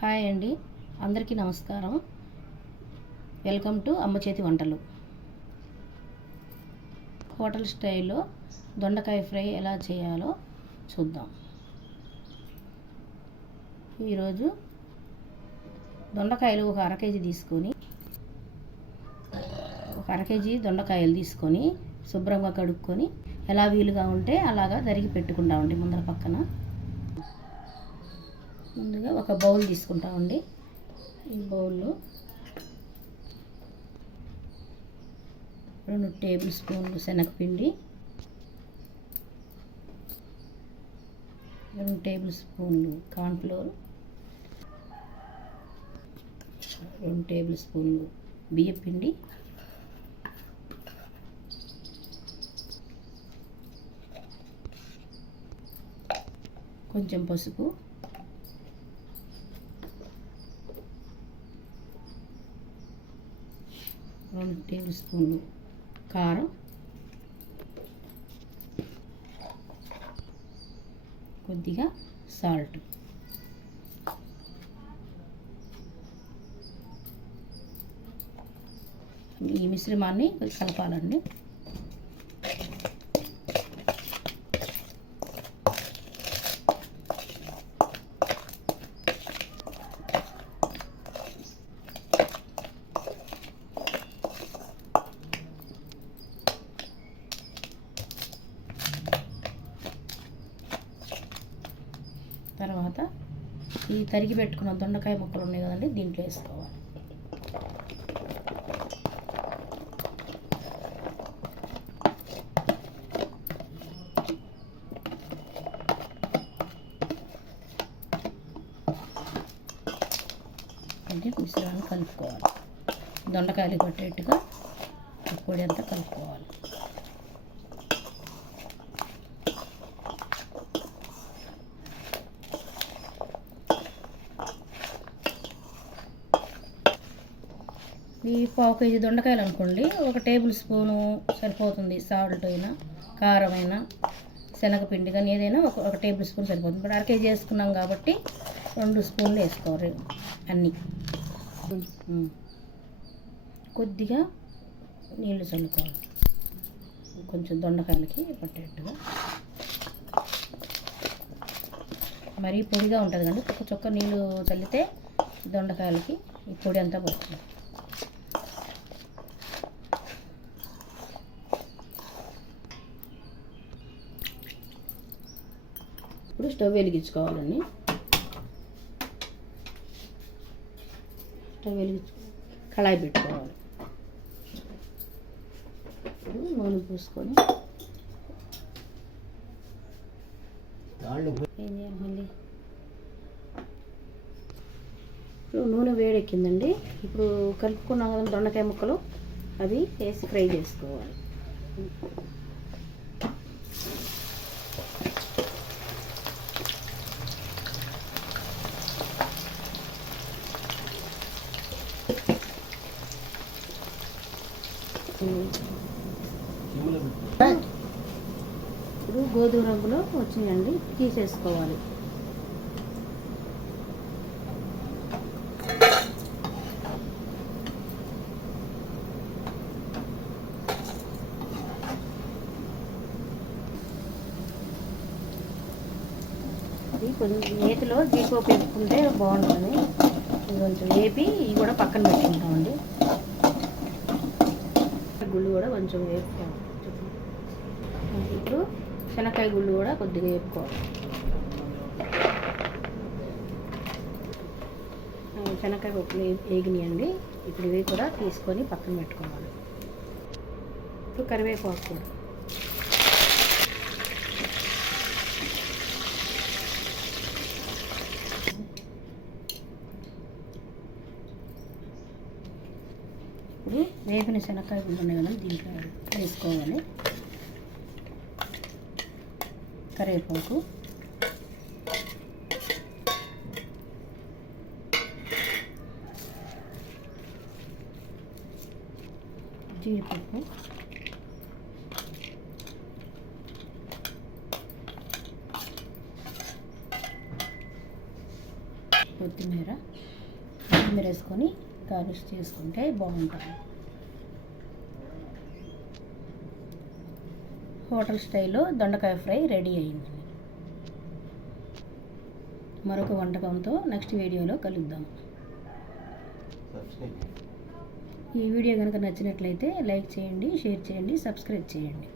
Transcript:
Hi అండి, అందరికీ నమస్కారం. వెల్కమ్ టు అమ్మ చేతి వంటలు. హోటల్ స్టైల్లో దొండకాయ ఫ్రై ఎలా చేయాలో చూద్దాం. ఈరోజు దొండకాయలు ఒక అర కేజీ తీసుకొని దొండకాయలు తీసుకొని శుభ్రంగా కడుక్కొని ఎలా వీలుగా ఉంటే అలాగా తరిగి పెట్టుకుంటామండి. ముందర పక్కన ముందుగా ఒక బౌల్ తీసుకుంటామండి. ఈ బౌల్లో 2 టేబుల్ స్పూన్లు శనగపిండి, 2 టేబుల్ స్పూన్లు కార్న్ఫ్లోర్, 2 టేబుల్ స్పూన్లు బియ్యపిండి, కొంచెం పసుపు, 2 టేబుల్ స్పూన్లు కారం, కొద్దిగా సాల్ట్. ఈ మిశ్రమాన్ని కలపాలండి. తర్వాత ఈ తరిగి పెట్టుకున్న దొండకాయ ముక్కలు ఉన్నాయి కదండి, దీంట్లో వేసుకోవాలి. అంటే మిశ్రమాన్ని కలుపుకోవాలి. దొండకాయలు పట్టేట్టుగా పొడి అంతా కలుపుకోవాలి. ఈ 1/2 కేజీ దొండకాయలు అనుకోండి, 1 టేబుల్ స్పూను సరిపోతుంది. సాల్ట్ అయినా, కారం అయినా, శనగపిండి కానీ ఏదైనా ఒక టేబుల్ స్పూన్ సరిపోతుంది. ఇప్పుడు 1/2 కేజీ వేసుకున్నాం కాబట్టి 2 స్పూన్లు వేసుకోవాలి అన్నీ. కొద్దిగా నీళ్ళు చల్లుకోవాలి, కొంచెం దొండకాయలకి పట్టేట్టుగా. మరీ పొడిగా ఉంటుంది కండి, ఒక చుక్క నీళ్ళు చల్లితే దొండకాయలకి ఈ పొడి అంతా పడుతుంది. ఇప్పుడు స్టవ్ వెలిగించుకోవాలండి. స్టవ్ కళాయి పెట్టుకోవాలి. ఇప్పుడు నూనె పూసుకొని ఏం చేయాలి మళ్ళీ. ఇప్పుడు నూనె వేడెక్కిందండి. ఇప్పుడు కలుపుకున్నాం కదా దొండకాయ ముక్కలు, అవి వేసి ఫ్రై చేసుకోవాలి. ఇప్పుడు గోధుమ రంగులో వచ్చినాయండి, తీసేసుకోవాలి. ఇది కొంచెం నేతిలో జీడిపప్పు వేసుకుంటే బాగుంటుంది. ఇది కొంచెం వేపి ఇవి కూడా పక్కన పెట్టుకుంటామండి. గుళ్ళు కూడా కొంచెం వేపుకోవాలి. ఇప్పుడు శనక్కాయ గుళ్ళు కూడా కొద్దిగా వేపుకోవాలి. శనక్కాయ పప్పులు వేగినాయండి. ఇప్పుడు ఇవి కూడా తీసుకొని పక్కన పెట్టుకోవాలి. ఇప్పుడు కరివేపాకు కూడా, ఇప్పుడు వేపిన శనక్కాయ గుళ్ళు ఉన్నాయి కదా, దీంట్లో వేసుకోవాలి. కరివేపాకు, జీడిపప్పు, కొత్తిమీర, కొత్తిమీర వేసుకొని గార్నిష్ చేసుకుంటే బాగుంటుంది. హోటల్ స్టైల్లో దొండకాయ ఫ్రై రెడీ అయింది. మరొక వంటకంతో నెక్స్ట్ వీడియోలో కలుద్దాం. ఈ వీడియో కనుక నచ్చినట్లయితే లైక్ చేయండి, షేర్ చేయండి, సబ్స్క్రైబ్ చేయండి.